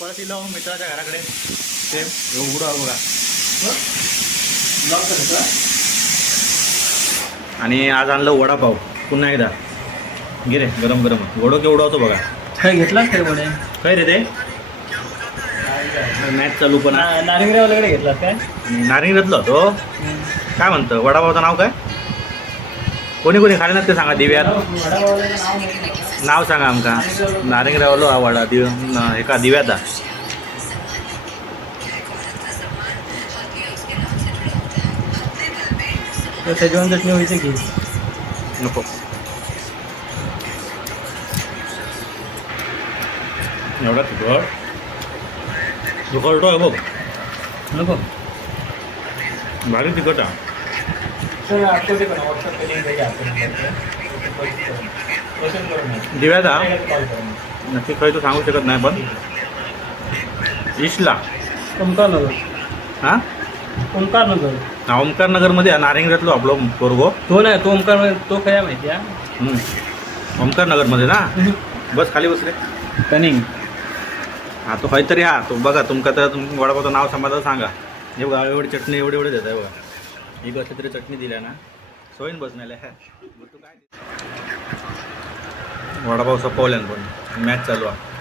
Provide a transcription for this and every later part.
परत इलो मित्राच्या घराकडे. सेम उघडा बघा. आणि आज आणलं वडापाव. पुन्हा एकदा. गिरे गरम गरम. वडो केवढा होतो बघा. काय घेतलास काय कोणी काय रे ते? मॅच चालू पण. आहे. नारिंगरावल्याकडे घेतलास काय? नारिंगीतला होतो? काय म्हणतं? वडापावचं नाव काय? कोणी कोणी खाले ना ते सांगा दिव्यात? नाव सांगा आमका. नारिंगरावलो हा वडा दिव न- एका दिव्याचा. तर सेजवान चटणी व्हायची की? नको. एवढा तिखट? तिखट आहे बघ. नको. भारी तिखट आहे. दिव्याचा करून नक्की काही तू सांगू शकत नाही पण ईशला ओंकार नगर हां? ओंकार नगर हा ओंकार नगरमध्ये नारिंगरातलो आपलो पोरगो. तो नाही तो ओंकार नगर तो खया माहिती हम्म. ओंकार नगरमध्ये ना बस खाली बसले. कनिंग. हा तो काहीतरी हा तो बघा तुमका तर वडापावचं नाव तर सांगा. हे बघा एवढी चटणी एवढी एवढी देत आहे बघा. ही कसली तरी चटणी दिल्या ना. सोयीन बसण्याला ह्या. मग तू काय? वडापाव सपवल्यान पण. मॅच चालू आहे.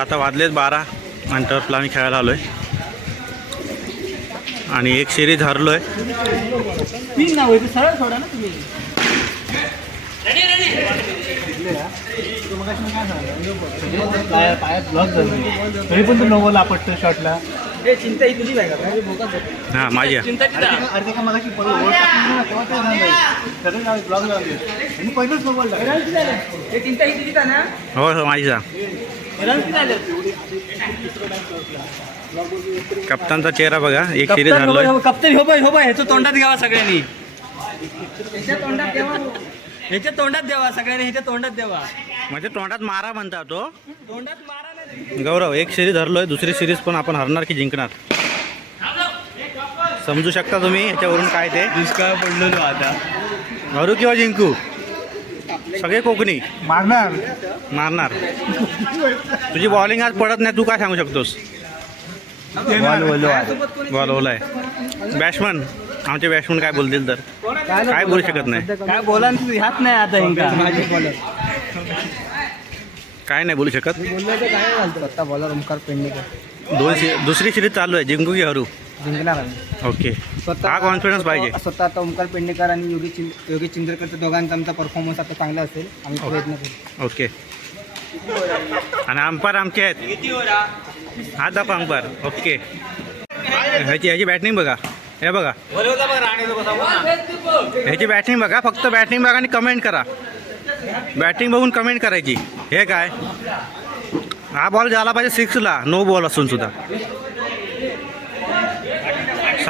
आता वाजलेत बारा आणि टर्फला आम्ही खेळायला आलो आहे आणि एक सिरीज हरलो आहे तीन नाव आहे सरळ सोडा ना तुम्ही. पायात ब्लॉक झालं. तरी पण तू नवल आपटतो शॉटला चिंता ही तुझी हां माझी ही तुझी ना? हो हो माझीच आहे. कप्तानचा चेहरा बघा एक सिरीज हरलोय कप्तन हो बाय हो बाय ह्याचं तोंडात घ्यावा सगळ्यांनी. ह्याच्या तोंडात द्यावा ह्याच्या तोंडात द्यावा सगळ्यांनी ह्याच्या तोंडात द्यावा म्हणजे तोंडात मारा म्हणता तो. तोंडात मारा नाही. गौरव एक सिरीज हरलोय दुसरी सिरीज पण आपण हरणार की जिंकणार? समजू शकता तुम्ही याच्यावरून काय ते? दुष्काळ पडलो आता. हरू किंवा जिंकू? सगळे कोकणी? मारणार. मारणार. तुझी बॉलिंग आज पडत नाही तू काय सांगू शकतोस? बॉल ओलाय बॅट्समन आमचे बॅट्समन काय बोलतील तर? काय बोलू शकत नाही. काय बोला हात नाही आता काय नाही बोलू शकत. दोन दुसरी सिरीज चालू आहे जिंकू की हरू? जिंकणार आम्ही. ओके. स्वतः हा कॉन्फिडन्स पाहिजे. स्वतः आता ओमकार पेंडेकर आणि योगी चिं योगी चिंद्रकरच्या दोघांचा आमचा परफॉर्मन्स आता चांगला असेल. आम्ही प्रयत्न करू. ओके. आणि अंपायर आमचे आहेत. हा दाखवा अंपायर. ओके. ह्याची ह्याची बॅटिंग बघा. हे बघा. ह्याची बॅटिंग बघा. फक्त बॅटिंग बघा आणि कमेंट करा. बॅटिंग बघून कमेंट करायची. हे काय? हा बॉल झाला पाहिजे सिक्सला नो बॉल असून सुद्धा.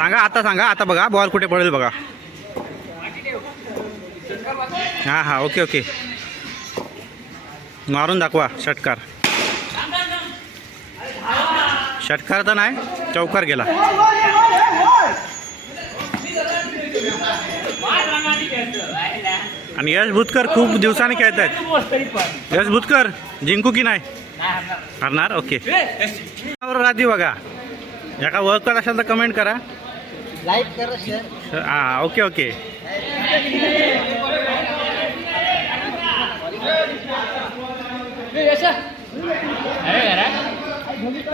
सांगा आता सांगा आता बघा बॉल कुठे पडेल बघा. हां हां ओके ओके. मारून दाखवा षटकार. षटकार तर नाही चौकार गेला. आणि यश भूतकर खूप दिवसांनी खेळत आहेत यश भूतकर जिंकू की नाही? हरणार ओके. राहते बघा. एका वर्कर असेल तर कमेंट करा. लाईक करा शेअर हां ओके ओके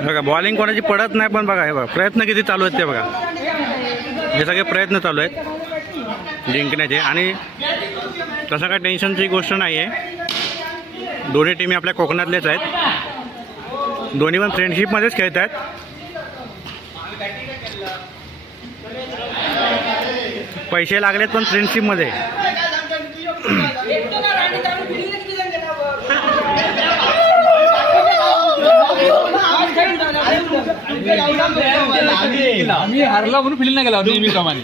बघा बॉलिंग कोणाची पडत नाही पण बघा हे बघा प्रयत्न किती चालू आहेत ते बघा. हे सगळे प्रयत्न चालू आहेत. जिंकण्याचे. आणि तसं काय टेन्शनची गोष्ट नाही आहे दोन्ही टीमी आपल्या कोकणातलेच आहेत. दोन्ही पण फ्रेंडशिपमध्येच खेळत आहेत पैसे लागलेत पण फ्रेंडशिपमध्ये आम्ही हारला म्हणून फिल्ड नाही गेला नेहमीप्रमाणे.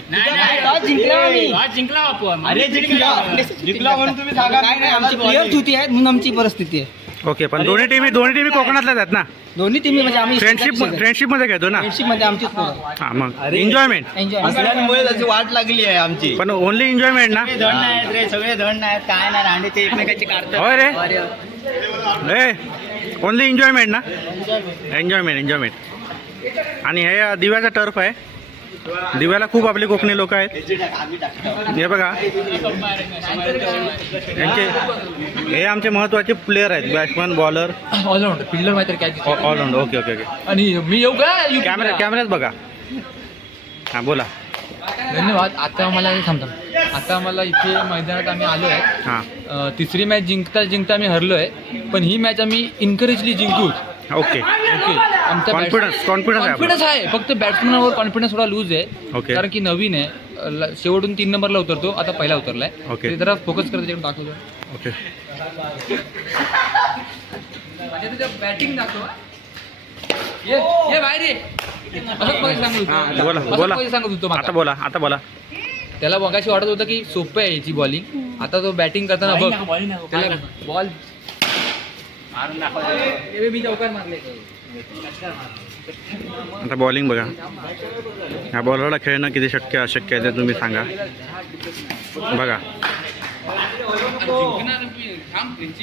अरे जिंकला. जिंकला म्हणून तुम्ही सांगा नाही नाही आमची म्हणून आमची परिस्थिती आहे. ओके पण दोन्ही टीमी दोन्ही टीमी कोकणातल्याच आहेत ना? दोन्ही टीमी म्हणजे आम्ही फ्रेंडशिप फ्रेंडशिपमध्ये खेळतो ना? फ्रेंडशिपमध्ये आमचीच पोरं. हा मग एन्जॉयमेंट एन्जॉय असल्यामुळे त्याची वाट लागली आहे आमची. पण ओनली एन्जॉयमेंट ना? धड नाहीत रे सगळे धड नाहीत काय नाही रांडे ते एकमेकाची काढतात. होय रे. ए ओनली एन्जॉयमेंट ना? एन्जॉयमेंट एन्जॉयमेंट आणि हे दिव्याचा टर्फ आहे. दिव्याला खूप आपले कोकणी लोक आहेत. हे बघा. यांचे हे आमचे महत्त्वाचे प्लेयर आहेत. बॅट्समन बॉलर ऑलराऊंडर फिल्डर माहिती काय ऑलराऊंड ओके ओके ओके आणि मी येऊ का? कॅमेरा कॅमेऱ्यात बघा. हां बोला. धन्यवाद. आता मला हे थांबतो आता मला इथे मैदानात आम्ही आलो आहे हां तिसरी मॅच जिंकता जिंकता आम्ही हरलो आहे पण ही मॅच आम्ही इनकरेजली जिंकू. ओके ओके आमचा Confidence- confidence आहे कॉन्फिडन्स आहे. फक्त बॅट्समनवर कॉन्फिडन्स थोडा लूज आहे. Okay. कारण की नवीन आहे. ल- शेवटून तीन नंबरला उतरतो. आता पहिला उतरलाय. Okay. ते जरा फोकस करत त्याच्याकडे दाखवतो ओके म्हणजे बॅटिंग दाखव ये ये बाहेर ये. असंच पहिले सांगत होतो. बोला असंच बोला. पहिले सांगत होतो आता. बोला आता बोला. त्याला मगाशी वाटत होतं की सोपं आहे याची बॉलिंग आता तो बॅटिंग करताना बघ. त्याला बॉल आता बॉलिंग बघा. ह्या बॉलरला खेळणं किती शक्य अशक्य आहे ते तुम्ही सांगा. बघा.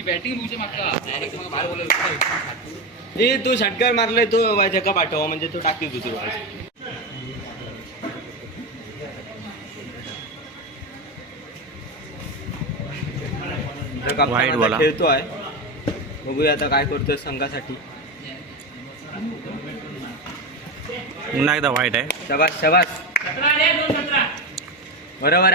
बॅटिंग ए तू षटकार मारलाय तो जगा पाठवा म्हणजे तो टाकी दुसरी Wide बोला. खेळतोय. बघूया आता काय करतोय संघासाठी. पुन्हा एकदा वाईट आहे. शबास शबास. बरोबर.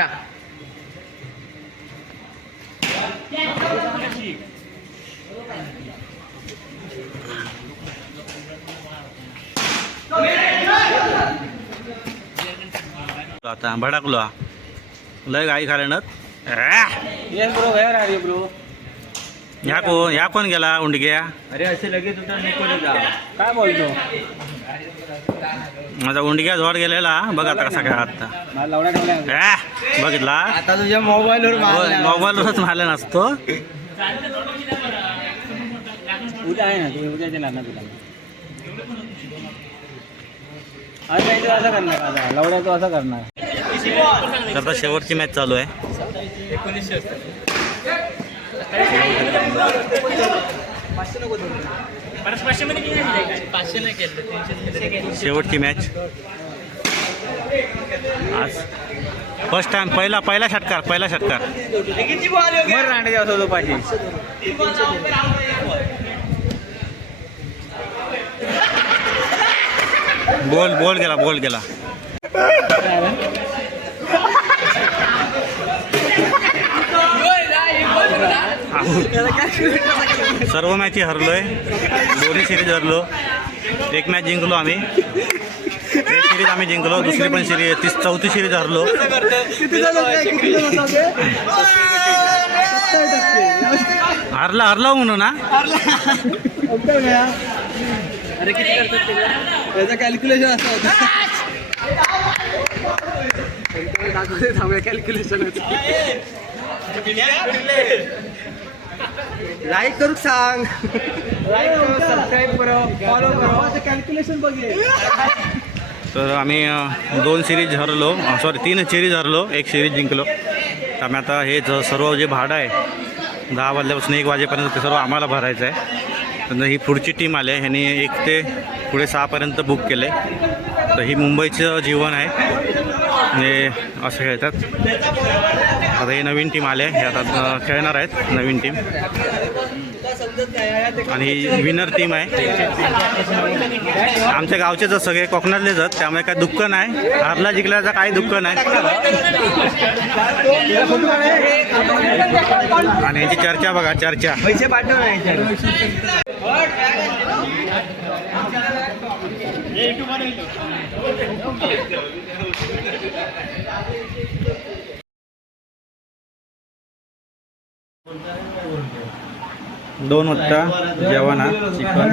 आता भडकलो. लय गाई खाल्यानं ब्रो वेअर आर ब्रो ह्या कोण ह्या कोण गेला उंडग्या अरे असे लगेच उतर जा. काय बोलतो? माझा उंडग्या झोड गेलेला. बघ आता कसा काय आता. मला लावडा ठेवला ऍ, बघितला? आता तुझ्या मोबाईलवर मोबाईलवरच मारला नसतो. उद्या आहे ना तू उद्या देणार ना तुला. आज नाही तू असं करणार आता. लवड्या तू असं करणार. तर आता शेवटची मॅच चालू आहे. शेवटची मॅच आज. फर्स्ट टाइम पहिला पहिला षटकार पहिला षटकार. रांडे तो पाहिजे. बोल बोल गेला बोल गेला. सर्व मॅची हरलोय दोन्ही सिरीज हरलो एक मॅच जिंकलो आम्ही एक सिरीज आम्ही जिंकलो दुसरी पण सिरीज तीस चौथी सिरीज हरलो हरला हरला म्हणून ना अरे किती करतात त्याचं कॅल्क्युलेशन असं होतं कॅल्क्युलेशन लाईक करू सांग. लाईक करो सबस्क्राईब करो फॉलो करो. कॅल्क्युलेशन तर आम्ही दोन सिरीज हरलो. सॉरी तीन सिरीज हरलो. एक सिरीज जिंकलो. तर आम्ही आता हे ज- सर्व जे भाडं आहे दहा वाजल्यापासून एक वाजेपर्यंत ते सर्व आम्हाला भरायचं आहे. तर ही पुढची टीम आली आहे. ह्यांनी एक ते पुढे सहापर्यंत बुक केले तर ही मुंबईचं जीवन आहे. हे असं खेळतात. आता ही नवीन टीम आले. हे आता खेळणार आहेत नवीन टीम आणि विनर टीम आहे. आमच्या गावचेच तर सगळे कोकणातलेच आहेत त्यामुळे काय दुःख नाही. हारला जिंकल्याचं काही दुःख नाही. आणि याची चर्चा बघा चर्चा. पैसे पाठव नाही दोन वाजता जेवण हा चिकन.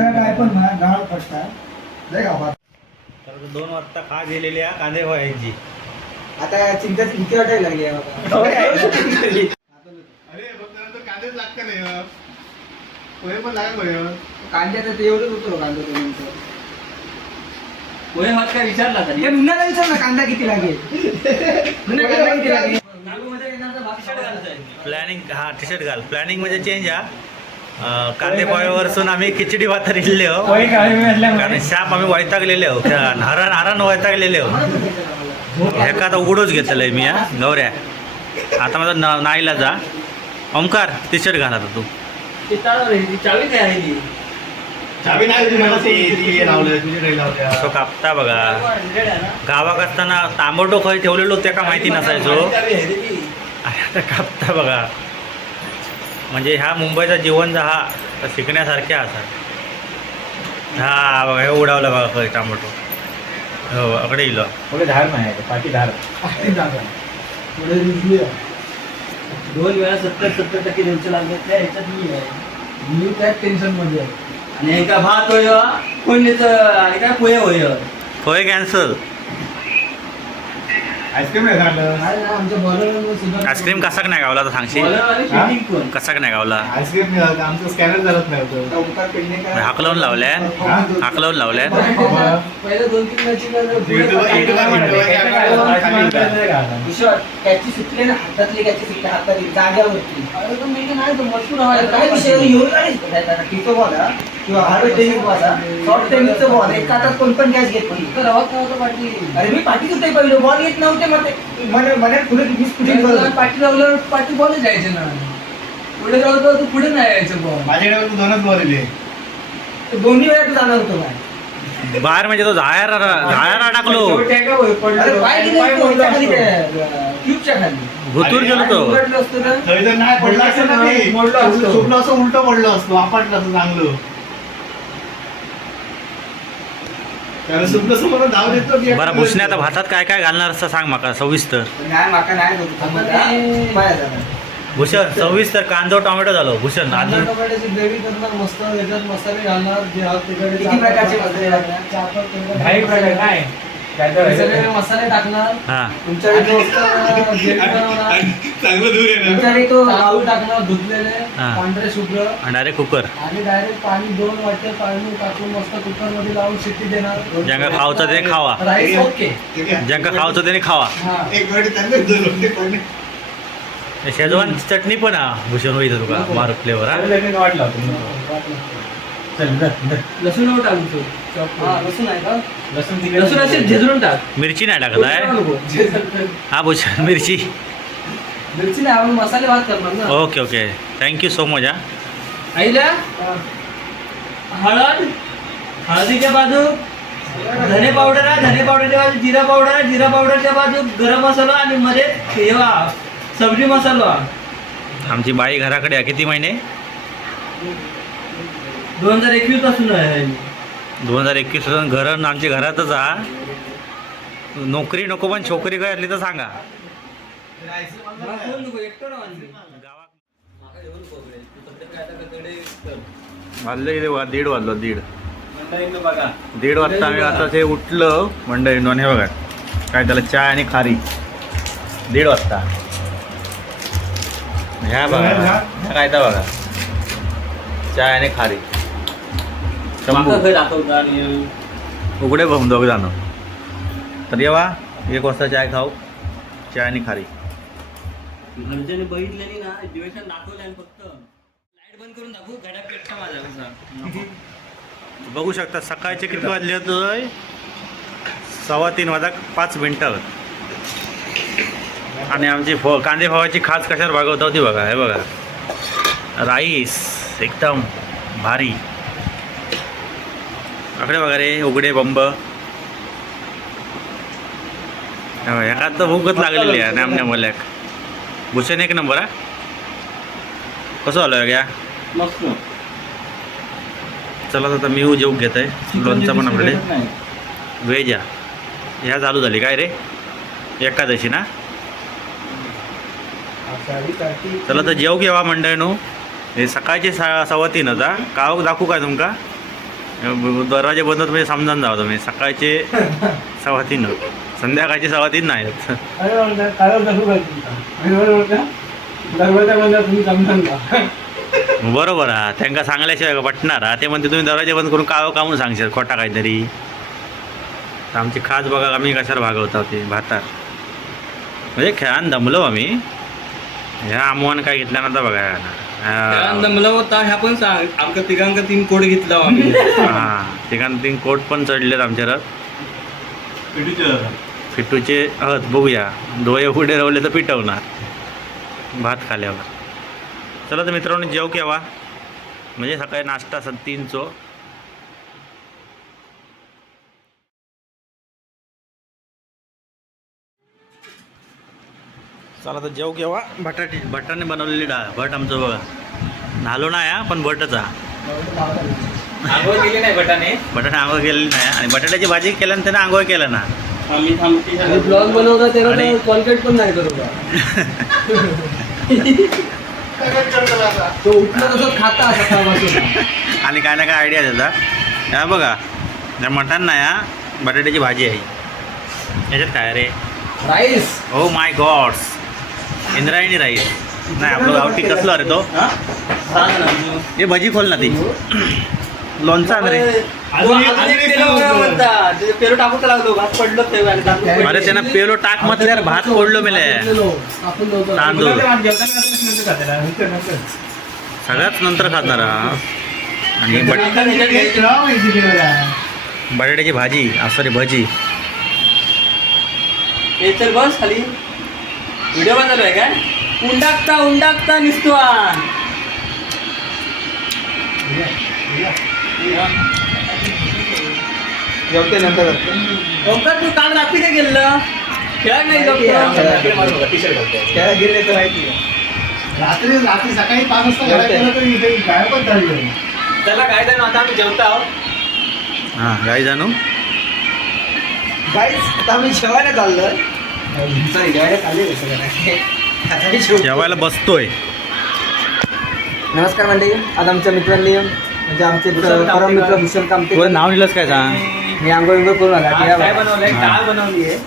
तर दोन वाजता खा गेलेल्या कांदे पोह्यांची. आता चिंता भीती वाटायला लागली आहे बाबा. अरे फक्त नंतर कांदेच लागते नाही हं. पोहे पण लागेल पोहे. हं. कांद्याचं ते एवढंच होतं कांदा तो नंतर. वय हात काय विचारला ते तरी मुन्नाला विचार ना कांदा किती लागेल? मुन्ना कांदा किती लागेल? प्लॅनिंग हा टी शर्ट घाल. प्लॅनिंग म्हणजे चेंज हा. कांदे पोह्यावरसून आम्ही खिचडी भात दिले हो कारण शाप आम्ही वैतागलेले हो हरण हरण वैतागलेले हो ह्याका आता उघडूच घेतलंय मी हा? गौऱ्या. आता माझा न नाईला जा. ओमकार टी शर्ट घाल आता तू. चावी काय आहे ती कापता बघा. गावात असताना तांबडो खय ठेवलेलो त्या का माहिती नसायचो? आता कापता बघा. म्हणजे ह्या मुंबईचा जीवन हा तर शिकण्यासारखे असतात हा बघा हे उडावलं बघा तांबटो हो अकडे इलो. पुढे धार नाही पाठी धार. दोन वेळा सत्तर सत्तर टक्के त्यांचे लागत नाही ह्याच्यात मी आहे. मी त्याच टेन्शनमध्ये आहे. आणि एका भात होय कोणीच आणि काय पोहे होय? होय कॅन्सल आईस्क्रीम नाही खाल्लं. नाही ना, आमच्या बॉलरनं सुद्धा आईस्क्रीम कसाक नाही गावला तर सांगशील? कसाक नाही गावला? आईस्क्रीम नाही झालं, आमचं स्कॅनर झालंच नाही होतं. ओंकार पेडणेकर हाकलवून लावल्या? हाकलवून लावल्या? पहिल्या दोन तीन मॅची युट्यूब- युट्यूबला video आहे, आपण खाली उतर. विश्वास कॅची सुटले ना हातातली कॅची सुटले हातातली जाग्यावरती. अरे पण मी नाही तो मजकूर हवा काय विषय? एवढं नाही. टिको बॉल हा किंवा hard tennis ball short ball एक हातात कोण पण कॅच घेत नाही. अरे मी पाठी होते पहिलं. बॉल येत नव्हते मग मला मला पुढे वीस पाठी लावल्यावर पाठी बॉल जायचे ना. पुढे जाऊ तू पुढे नाही यायचं बॉल माझ्याकडे तू दोनच बॉल दोन्ही वेळा तू जाणार होतो काय बाहेर म्हणजे तो झायर टाकलो अडकलो. गेलो तो. नाही पडलं असतं ना असतो. असं उलट पडलं असतो. आपटलं असं चांगलं. बरं भुसणे आता भातात काय काय घालणार असतं सांग माका सविस्तर हा. भूषण सविस्तर कांदो टोमॅटो झालो. भूषण करणार मस्त मसाले घालणार जे हा तिकडे किती प्रकारचे हे सगळे मसाले टाकणार. हा. तुमच्याकडे मस्त ग्रेव्ही बनवणार चांगलं दूर आहे ना तुमच्याकडे तो तांदूळ टाकणार धुतलेले हा. पांढरे शुभ्र. डायरेक्ट कुकर आणि डायरेक्ट पाणी दोन वाटे पाणी टाकून मस्त कुकरमध्ये लावून शिट्टी देणार. ज्यांका खावचं ते खावा. राईस ओके ठीक आहे. ज्यांका खावचं त्याने खावा. हा. एक पण. शेजवान चटणी पण हा भूषण होईल तुका मार फ्लेवर हा. लसूण हा, आहे का? लसूण टाक. मिरची नाही टाकत आहे? हा भूषण मिरची. मिरची नाही आपण मसाले भात करणार ना. Okay okay. Thank you so much हा. आईला हळद हळदीच्या बाजू धने पावडर आहे धने पावडरच्या बाजू जिरा पावडर आहे जिरा पावडरच्या बाजू गरम मसाला आणि मध्ये हेवा सब्जी मसाला. आमची बाई घराकडे आहे किती महिने? दोन हजार एकवीसपासून आहे दोन हजार एकवीसपासून घर आमची घरातच हा. नोकरी नको पण छोकरी काय असली तर सांगा. वाजले दीड वाजलो दीड. दीड वाजता आम्ही आता ते उठलं मंडळी दोन हे बघा काय त्याला चाय आणि खारी. दीड वाजता. ह्या बघा काय त्या बघा. चाय आणि खारी. शंभू. उघडे बघून दोघ जाणं. तर येवा एक वाजता चाय खाऊ चाय आणि खारी. घरच्याने बघितलेली ना दाखवलं आणि फक्त लाइट बंद करून दाखवू घड्या माझा कसा बघू शकता सकाळचे किती वाजले होते सव्वा तीन वाजा पाच मिनटं आणि आमची फो कांदे फवाची खास कशावर भागवत होती बघा हे बघा. राईस एकदम भारी. आकडे बघा रे उघडे बंब. ह्यात तर भूकच लागलेली आहे नामण्या मल्याक भूषण एक नंबर हा. कसं आलं घ्या चला आता मी जेऊ घेत आहे लोणचं पण आपल्याकडे व्हेज या ह्या चालू झाली काय रे? एकादशी ना? चला तर जेव घेवा मंडळीनो? हे सकाळचे सा सव्वा तीन होता काव दाखवू काय तुमका? दरवाजे बंद म्हणजे समजावून जावं तुम्ही. सकाळचे सव्वा तीन संध्याकाळचे सव्वा तीन नाही बरोबर हा. त्यांना सांगल्याशिवाय पटणार हा. ते म्हणते तुम्ही दरवाजे बंद करून काव कामून सांगशाल खोटा काहीतरी. तर आमची खास बघा आम्ही कशाला भागवता ते भातात म्हणजे खेळान दमलो आम्ही. ह्या आमवान काय घेतल्यानंतर बघा. हा. दमला होता ह्या पण सांग आमच्या तिघांका तीन कोड घेतला आम्ही. हा ठिकाण तीन कोट पण चढलेत आमच्यावर पिढीचं फिटूचे हत बघूया. डोळे पुढे रावले तर पिटवणार. भात खाल्यावर. चला तर मित्रांनो जेव केव्हा? म्हणजे सकाळी नाश्ता स तीनचो. चला तर जेव केव्हा? बटाटी भटाने बनवलेली डाळ. भट आमचं बघा. नालो नाही हा पण भटच हा आंघोळ केली नाही बटाने बटाटा आंघोळ केलेली नाही. आणि बटाट्याची भाजी केल्यानंतर त्याने आंघोळ केलं ना. ब्लॉग आणि- तर कॉलगेट पण नाही करू तो खाता आणि काय ना काय आयडिया देतात या बघा. या मटण नाही हा. बटाट्याची भाजी आहे. याच्यात काय रे? Rice oh my gods Indrayani rice. नाही आपलं गावठी कसलं रे तो? सांग ना तू. हे भजी खोल ना ती. लोणचा रे. अरे त्यांना पेलो टाक म्हटल्यावर भात फोडलो मेले. तांदूळ. जेवताना नंतर खाते नंतर नंतर सगळ्यात नंतर खाणार. आणि बटाट्याची भाजी सॉरी भजी. हे चल बस खाली. व्हिडिओ बनवलो आहे काय? उंडाकता उंडाकता निसतो जेवते नंतर ओंकार तू काल रात्री काय गेलं खेळायला नाही जाऊ त्याला गेले. तर माहिती आहे. रात्री रात्री सकाळी पाच वाजता घरात. गेलं तर इथे काय पण झाली त्याला काय जाणं आता आम्ही जेवता आहोत. हां गाई जाणू Guys, आता आम्ही जेवायला चाललोय. सॉरी जेवायला बसतोय. नमस्कार मंडळी आज आमच्या मित्रांनी म्हणजे आमचे परम मित्र? भूषण कामते नाव लिहिलंस काय सांग? मी आंघोळ विंघोळ करून आला. डाळ बनवली आहे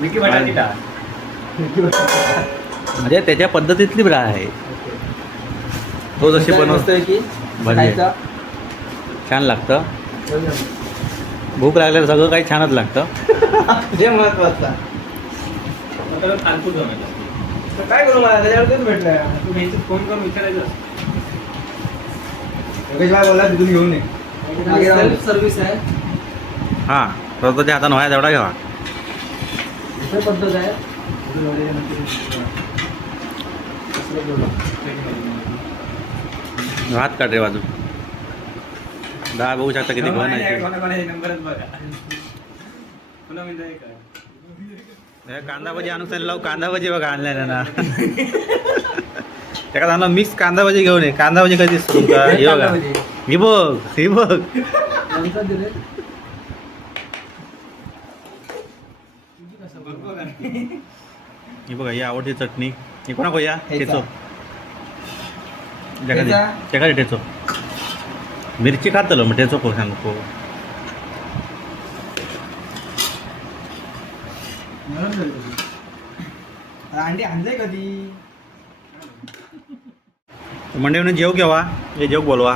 मिकी बटाटी डाळ म्हणजे त्याच्या पद्धतीतली ब्रा आहे. तो जशी बनवतो की भजी. छान लागतं. भूक लागल्यावर सगळं काही छानच लागतं. जे महत्वाचं. थालपूर जमायचं तर काय करू मला? त्याच्यावर भेटलंय तू घ्यायचं फोन करून विचारायचं योगेश भाई बोला तिथून घेऊन ये. सेल्फ सर्व्हिस आहे. हां स्वतःच्या हातानं व्हाया तेवढा घ्यावा. इथे पद्धत आहे. भात काढ रे बाजू. डाळ बघू शकता किती घन आहे ते. नंबरच बघा. पुन्हा म्हणजे काय कांदा भजी आणून सांगितलं लावू कांदा भजी बघा आणल्या ना त्याला सांगा मिक्स कांदा भजी घेऊन ये. कांदा भजी कधी दिसतो तुमका हे बघा. ही बघ ही बघ. ही बघा ही आवडती चटणी. ही कोणा खोया ठेचा. जगादी ठेचा. मिरची खातलो मग ठेचो खो सांगतो? अंडी आणलंय कधी? मंडळी जेव केव्हा? हे जेव बोलवा.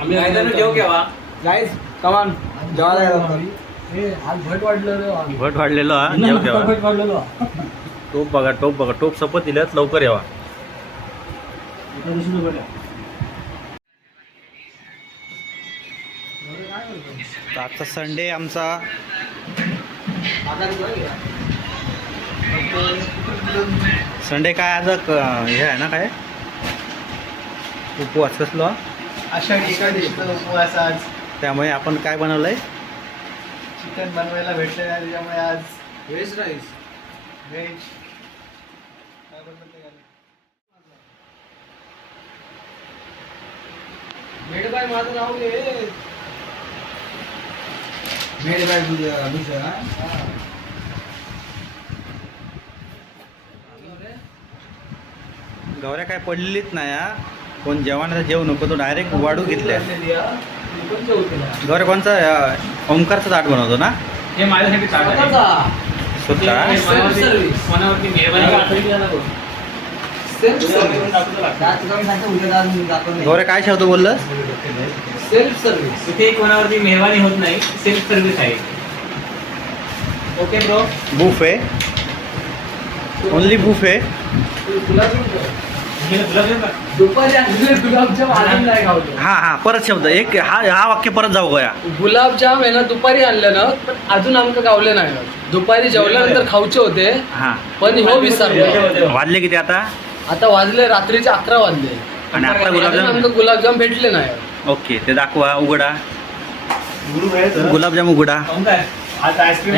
आम्ही काय जेव गाईज कमान जेवायला या. हे आज भट वाढलं रे आज. भट वाढलेलो हा? जेव भट वाढलेलो. टोप बघा टोप बघा. टोप सपत दिल्यात लवकर यावा. तर आजचा संडे आमचा संडे काय आज हे आहे ना काय? उपवास कसलो आषाढी एकादशीचा उपवास आज. त्यामुळे आपण काय बनवलंय? चिकन बनवायला भेटले नाही त्याच्यामुळे आज व्हेज राईस व्हेज काय ते. मेड बाय माझं नाव मेड बाय तुझं तुझं गौऱ्या काय पडलेलीच नाही हा. कोण जेवणाला जेवू नको तो डायरेक्ट वाढू घेतल्या. गौऱ्या कोणचा अं, ओंकारचा ताट बनवतो ना? हे माझ्यासाठी आहे. स्वतः मनावरती मेहरबानी करा. सेल्फ सर्व्हिस गौऱ्या काय ठेवतो बोललं? सेल्फ सर्व्हिस इथे कोणावरती मेहरबानी होत नाही सेल्फ सर्व्हिस आहे. Okay bro buffet only buffet आहे दुपारी हा. हा परत शब्द. एक हा हा वाक्य परत जाऊ गया. गुलाबजाम आहे ना दुपारी आणले ना पण अजून आमचं गावले नाही. दुपारी जेवल्यानंतर खाऊचे होते हा. पण हो विसरलो. वाजले किती आता? आता वाजले रात्रीचे अकरा वाजले. आणि आता गुलाबजाम? आमचं गुलाबजाम भेटले नाही. ओके ते दाखवा उघडा. गुलाबजाम उघडा. ओंकार आज आईस्क्रीम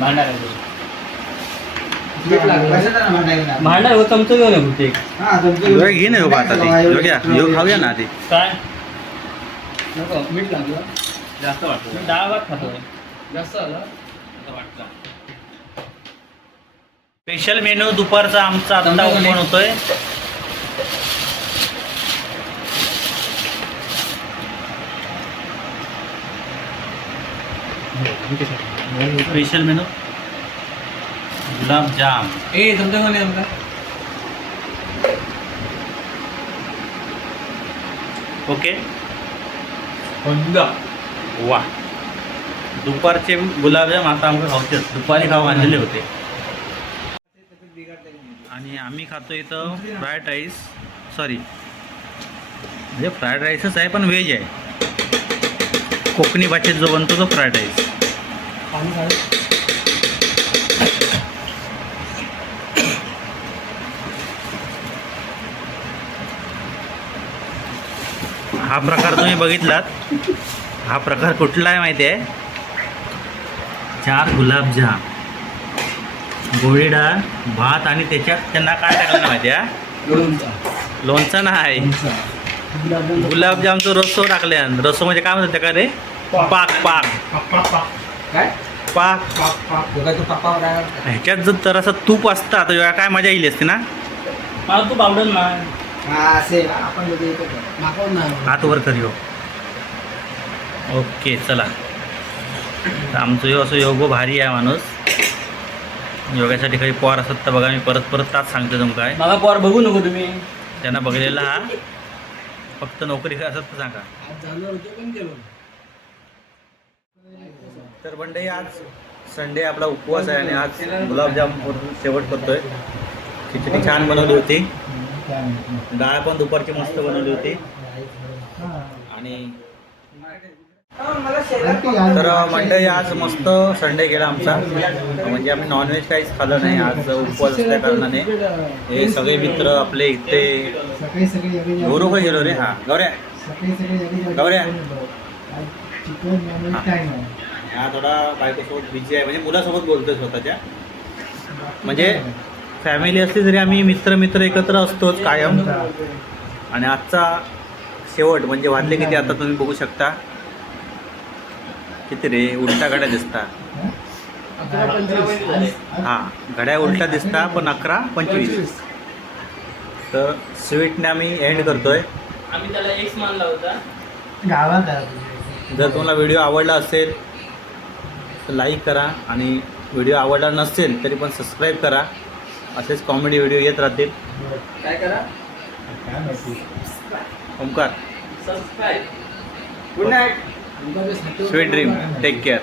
भांडार भांडार हो चमचं घेऊन ये गौऱ्या घे ना ह्यो ह्यो घ्या. ह्यो खाऊया ना आधी. काय? नको, मीठ लागलं. जास्त वाटतं. डाळ भात खातो. जास्त आलं स्पेशल मेनू दुपारचा आमचा आता ओपन होतोय. स्पेशल मेनू गुलाबजाम ए चमचं घेऊन ये ओंकार ओके. वा. दुपारचे गुलाबजाम आता आमचं खावचे दुपारी खाऊ आणलेले होते. आणि आम्ही खातो इथं फ्रायड राईस सॉरी म्हणजे फ्रायड राईसच आहे पण व्हेज आहे. कोकणी भाषेत जो बनतो तो फ्रायड राईस हा प्रकार तुम्ही बघितलात. हा प्रकार कुठला आहे माहिती आहे चार गुलाबजाम गोळी डाळ भात आणि त्याच्यात त्यांना काय टाकलं माहिती आहे लोणचं. नाही. गुलाबजामचं रस्सो टाकल्या रस्सो म्हणजे काय म्हणतात त्या का रे? पाक. पाक काय? पाक. तो काय तो पप्पा काय? ह्याच्यात जर तर असं तूप असतं तर काय मजा येईल असते ना? मला तू आवडत हात वर कर यो ओके चला. तर आमचं यो असं योगो भारी आहे माणूस. योगासाठी काही पोर असत तर बघा मी परत परत ताच सांगतो तुमका. काय मला पोर बघू नको तुम्ही. त्यांना बघलेला हा. फक्त नोकरी असत तर सांगा. तर मंडळी आज संडे आपला उपवास आहे आणि आज गुलाबजाम शेवट करतोय. खिचडी छान बनवली होती. डाळ पण दुपारची मस्त बनवली होती. आणि तर मंडळी आज मस्त संडे गेला आमचा. म्हणजे आम्ही नॉनव्हेज काहीच खाल्लं नाही. आज उपवास असल्या कारणाने. हे सगळे मित्र आपले इथे. सकाळी का गौरव गेलो रे हा. गौऱ्या. गौऱ्या. काय हा थोडा बायकोसोबत बिझी आहे. म्हणजे मुलासोबत बोलतोय स्वतःच्या. म्हणजे फॅमिली असली तरी आम्ही मित्र मित्र एकत्र असतोच कायम. आणि आजचा शेवट म्हणजे वाजले किती आता तुम्ही बघू शकता. किती रे उलटा घड्या दिसता. हां घड्या उलटा दिसता पण अकरा पंचवीस. तर स्वीटने आम्ही एंड करतोय. आम्ही त्याला एक्स मानला होता. गावात आहे. जर तुम्हाला व्हिडिओ आवडला असेल तर लाईक करा. आणि व्हिडिओ आवडला नसेल तरी पण सबस्क्राईब करा. असेच कॉमेडी व्हिडिओ येत राहतील. काय करा? Subscribe good night sweet dream take care